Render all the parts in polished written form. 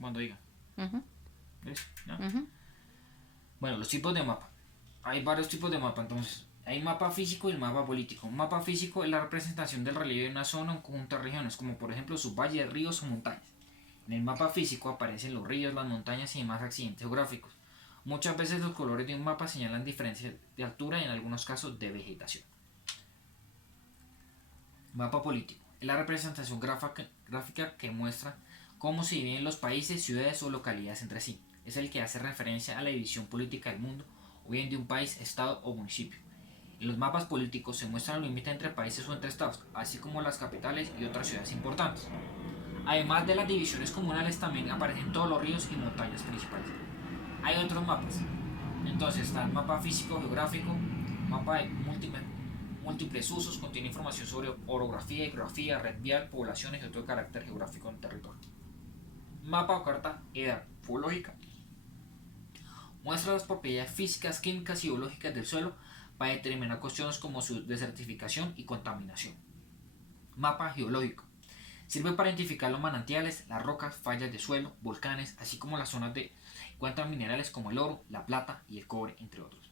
Cuando diga. Ujú, ¿Ves? ¿No? ujú. Bueno, los tipos de mapa. Hay varios tipos de mapa, entonces. Hay mapa físico y el mapa político. Un mapa físico es la representación del relieve de una zona o un conjunto de regiones, como por ejemplo sus valles, ríos o montañas. En el mapa físico aparecen los ríos, las montañas y demás accidentes geográficos. Muchas veces los colores de un mapa señalan diferencias de altura y en algunos casos de vegetación. Mapa político. Es la representación gráfica que muestra cómo se dividen los países, ciudades o localidades entre sí. Es el que hace referencia a la división política del mundo, o bien de un país, estado o municipio. En los mapas políticos se muestran los límites entre países o entre estados, así como las capitales y otras ciudades importantes. Además de las divisiones comunales, también aparecen todos los ríos y montañas principales. Hay otros mapas. Entonces está el mapa físico geográfico, mapa de múltiples usos, contiene información sobre orografía, geografía, red vial, poblaciones y otro carácter geográfico del territorio. Mapa o carta edafológica. Muestra las propiedades físicas, químicas y biológicas del suelo para determinar cuestiones como su desertificación y contaminación. Mapa geológico. Sirve para identificar los manantiales, las rocas, fallas de suelo, volcanes, así como las zonas de encuentran minerales como el oro, la plata y el cobre, entre otros.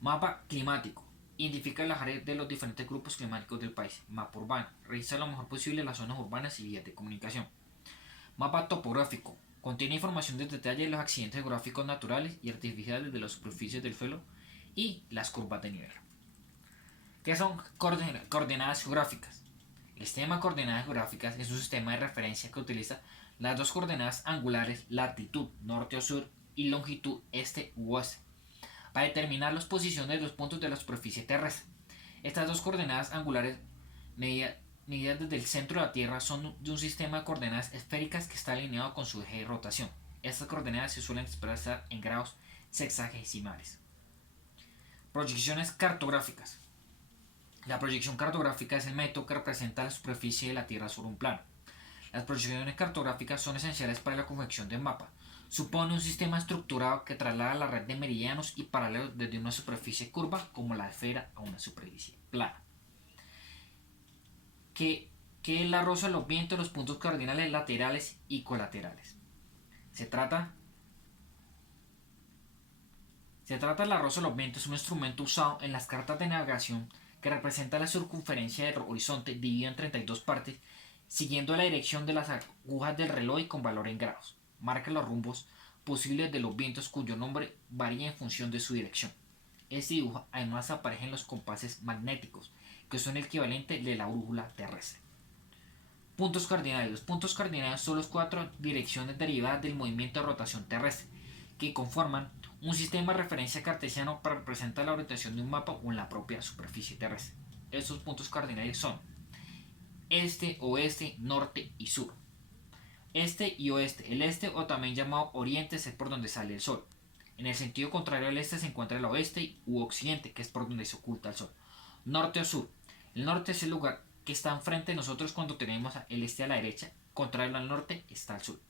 Mapa climático. Identifica las áreas de los diferentes grupos climáticos del país. Mapa urbano. Registra lo mejor posible las zonas urbanas y vías de comunicación. Mapa topográfico. Contiene información de detalle de los accidentes geográficos naturales y artificiales de las superficies del suelo y las curvas de nivel. ¿Qué son coordenadas geográficas? El sistema de coordenadas geográficas es un sistema de referencia que utiliza las dos coordenadas angulares latitud norte o sur y longitud este u oeste para determinar las posiciones de los puntos de la superficie terrestre. Estas dos coordenadas angulares medidas desde el centro de la Tierra son de un sistema de coordenadas esféricas que está alineado con su eje de rotación. Estas coordenadas se suelen expresar en grados sexagesimales. Proyecciones cartográficas. La proyección cartográfica es el método que representa la superficie de la Tierra sobre un plano. Las proyecciones cartográficas son esenciales para la confección de un mapa. Supone un sistema estructurado que traslada la red de meridianos y paralelos desde una superficie curva como la esfera a una superficie plana. Que es la rosa, los vientos, los puntos cardinales laterales y colaterales. Se trata de la rosa de los vientos, un instrumento usado en las cartas de navegación que representa la circunferencia del horizonte dividida en 32 partes, siguiendo la dirección de las agujas del reloj y con valor en grados. Marca los rumbos posibles de los vientos cuyo nombre varía en función de su dirección. Este dibujo además aparece en los compases magnéticos, que son el equivalente de la brújula terrestre. Puntos cardinales. Los puntos cardinales son las cuatro direcciones derivadas del movimiento de rotación terrestre, que conforman un sistema de referencia cartesiano para representar la orientación de un mapa o en la propia superficie terrestre. Estos puntos cardinales son este, oeste, norte y sur. Este y oeste. El este, o también llamado oriente, es por donde sale el sol. En el sentido contrario al este se encuentra el oeste u occidente, que es por donde se oculta el sol. Norte o sur. El norte es el lugar que está enfrente de nosotros cuando tenemos el este a la derecha. Contrario al norte está el sur.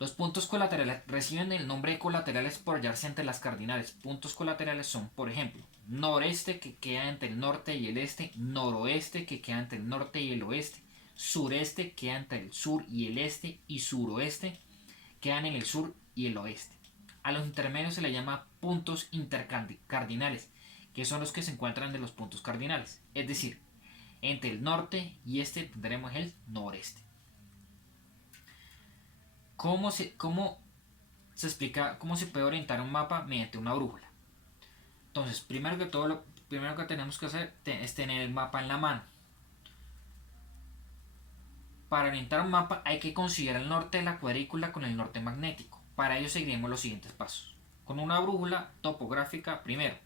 Los puntos colaterales reciben el nombre de colaterales por hallarse entre las cardinales. Puntos colaterales son, por ejemplo, noreste, que queda entre el norte y el este, noroeste, que queda entre el norte y el oeste, sureste, que queda entre el sur y el este, y suroeste, quedan en el sur y el oeste. A los intermedios se les llama puntos intercardinales, que son los que se encuentran de los puntos cardinales. Es decir, entre el norte y este tendremos el noreste. ¿Cómo se explica, cómo se puede orientar un mapa mediante una brújula? Entonces, primero que todo, lo primero que tenemos que hacer es tener el mapa en la mano. Para orientar un mapa hay que considerar el norte de la cuadrícula con el norte magnético. Para ello seguiremos los siguientes pasos. Con una brújula topográfica, primero,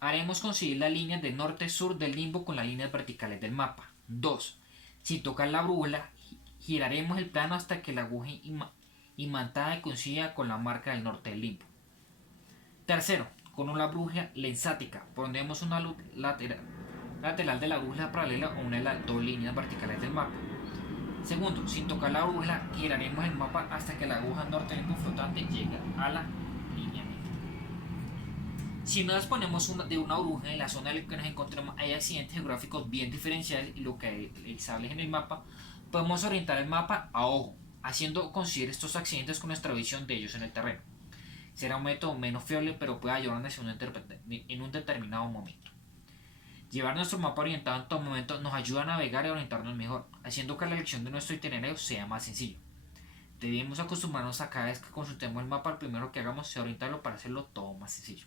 haremos coincidir las líneas de norte-sur del limbo con las líneas verticales del mapa. 2. Sin tocar la brújula, giraremos el plano hasta que la aguja imantada coincida con la marca del norte del limbo. Tercero, con una brújula lensática, pondremos una luz lateral de la brújula paralela a una de las dos líneas verticales del mapa. Segundo, sin tocar la brújula, giraremos el mapa hasta que la aguja norte del limbo flotante llegue a la línea media. Si no disponemos de una brújula en la zona en la que nos encontramos hay accidentes geográficos bien diferenciados y localizables en el mapa, Podemos orientar el mapa a ojo, haciendo coincidir estos accidentes con nuestra visión de ellos en el terreno. Será un método menos fiable, pero puede ayudarnos en un determinado momento. Llevar nuestro mapa orientado en todo momento nos ayuda a navegar y orientarnos mejor, haciendo que la elección de nuestro itinerario sea más sencillo. Debemos acostumbrarnos a cada vez que consultemos el mapa, lo primero que hagamos sea orientarlo para hacerlo todo más sencillo.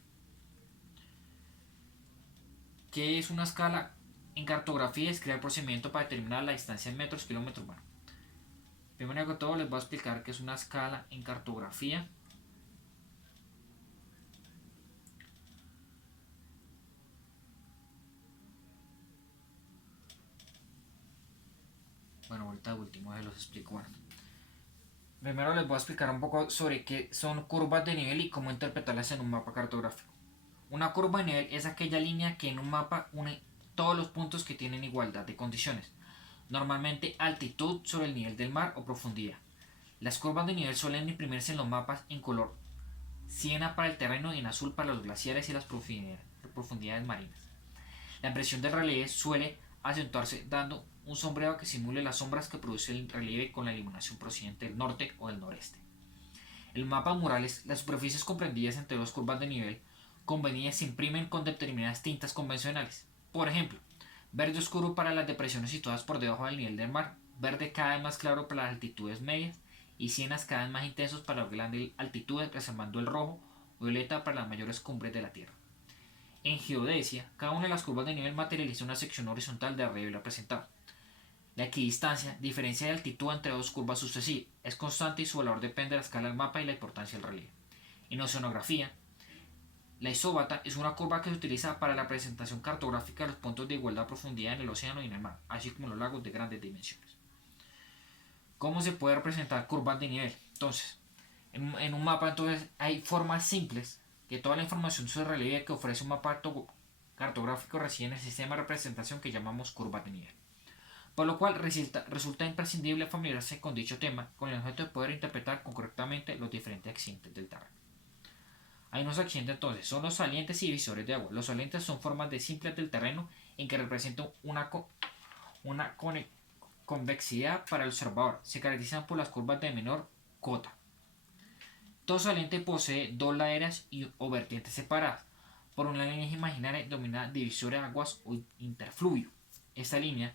¿Qué es una escala? En cartografía es crear el procedimiento para determinar la distancia en metros, kilómetros. Bueno, primero que todo les voy a explicar qué es una escala en cartografía. Bueno, ahorita de último se los explico. Bueno, primero les voy a explicar un poco sobre qué son curvas de nivel y cómo interpretarlas en un mapa cartográfico. Una curva de nivel es aquella línea que en un mapa une todos los puntos que tienen igualdad de condiciones, normalmente altitud sobre el nivel del mar o profundidad. Las curvas de nivel suelen imprimirse en los mapas en color siena para el terreno y en azul para los glaciares y las profundidades marinas. La impresión del relieve suele acentuarse dando un sombreado que simule las sombras que produce el relieve con la iluminación procedente del norte o del noreste. En los mapas murales, las superficies comprendidas entre dos curvas de nivel convenidas se imprimen con determinadas tintas convencionales. Por ejemplo, verde oscuro para las depresiones situadas por debajo del nivel del mar, verde cada vez más claro para las altitudes medias y sienas cada vez más intensos para las grandes altitudes, reservando el rojo o violeta para las mayores cumbres de la Tierra. En geodesia, cada una de las curvas de nivel materializa una sección horizontal de relieve representado. La equidistancia, diferencia de altitud entre dos curvas sucesivas, es constante y su valor depende de la escala del mapa y la importancia del relieve. En oceanografía, la isóbata es una curva que se utiliza para la presentación cartográfica de los puntos de igualdad profundidad en el océano y en el mar, así como los lagos de grandes dimensiones. ¿Cómo se puede representar curvas de nivel? Entonces, en un mapa entonces hay formas simples que toda la información sobre relieve que ofrece un mapa cartográfico reside en el sistema de representación que llamamos curvas de nivel. Por lo cual resulta imprescindible familiarizarse con dicho tema con el objeto de poder interpretar correctamente los diferentes accidentes del terreno. Hay unos accidentes entonces, son los salientes y divisores de agua. Los salientes son formas de simples del terreno en que representan una convexidad para el observador. Se caracterizan por las curvas de menor cota. Todo saliente posee dos laderas o vertientes separadas por una línea imaginaria denominada divisoria de aguas o interfluvio. Esta línea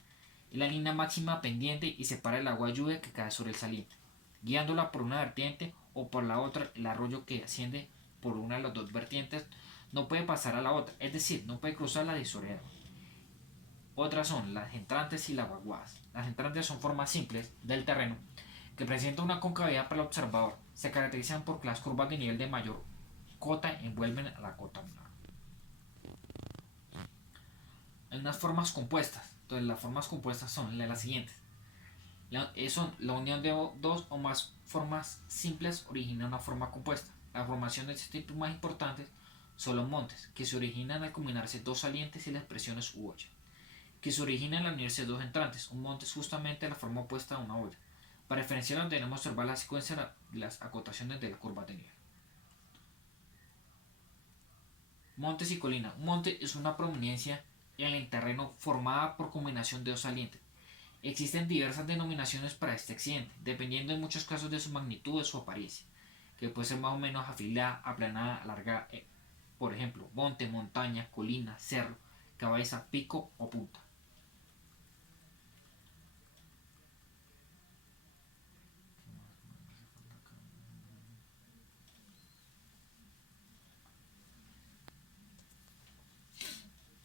es la línea máxima pendiente y separa el agua de lluvia que cae sobre el saliente, guiándola por una vertiente o por la otra. El arroyo que asciende por una de las dos vertientes no puede pasar a la otra, es decir, no puede cruzar la divisoria de agua. Otras son las entrantes y las vaguadas. Las entrantes son formas simples del terreno que presentan una concavidad para el observador. Se caracterizan porque las curvas de nivel de mayor cota envuelven a la cota menor. Hay unas formas compuestas. Entonces las formas compuestas son las siguientes. La unión de dos o más formas simples origina una forma compuesta. La formación de este tipo más importantes son los montes, que se originan al combinarse dos salientes y las presiones u olla, que se originan al unirse dos entrantes. Un monte es justamente la forma opuesta a una olla. Para diferenciarlos debemos observar la secuencia de las acotaciones de la curva de nivel. Montes y colinas. Un monte es una prominencia en el terreno formada por combinación de dos salientes. Existen diversas denominaciones para este accidente, dependiendo en muchos casos de su magnitud o de su apariencia, que puede ser más o menos afilada, aplanada, alargada. Por ejemplo, monte, montaña, colina, cerro, cabeza, pico o punta.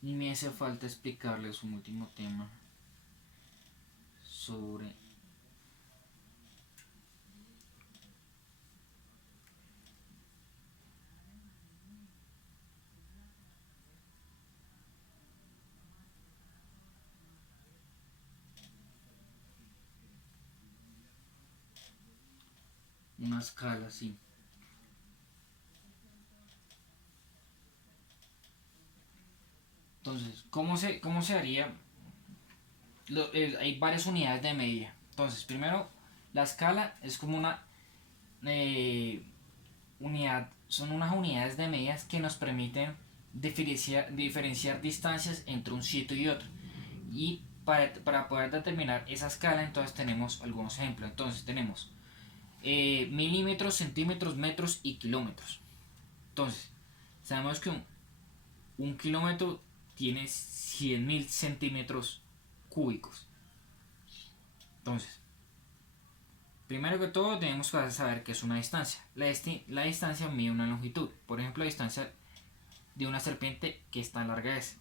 Y me hace falta explicarles un último tema sobre una escala así. Entonces, ¿cómo se haría? Hay varias unidades de medida. Entonces, primero, la escala es como una unidad, son unas unidades de medidas que nos permiten diferenciar distancias entre un sitio y otro. Y para poder determinar esa escala, entonces tenemos algunos ejemplos. Entonces tenemos milímetros, centímetros, metros y kilómetros. Entonces, sabemos que un kilómetro tiene 100.000 centímetros cúbicos. Entonces, primero que todo tenemos que saber qué es una distancia. La distancia mide una longitud. Por ejemplo, la distancia de una serpiente, que es tan larga es.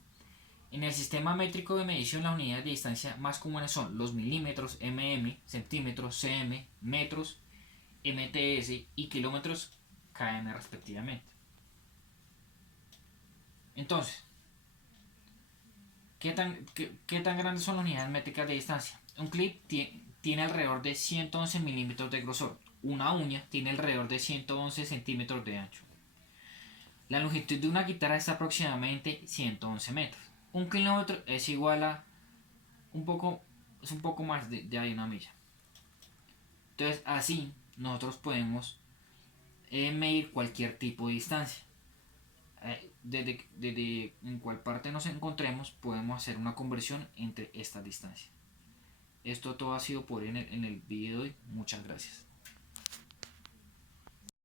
En el sistema métrico de medición, las unidades de distancia más comunes son los milímetros, mm, centímetros, cm, metros, mts y kilómetros, km respectivamente. Entonces, ¿qué tan grandes son las unidades métricas de distancia? Un clip tiene alrededor de 111 milímetros de grosor. Una uña tiene alrededor de 111 centímetros de ancho. La longitud de una guitarra es aproximadamente 111 metros. Un kilómetro es igual a un poco, es un poco más de ahí una milla. Entonces, así nosotros podemos medir cualquier tipo de distancia. Desde en cuál parte nos encontremos, podemos hacer una conversión entre estas distancias. Esto todo ha sido por en el video de hoy. Muchas gracias.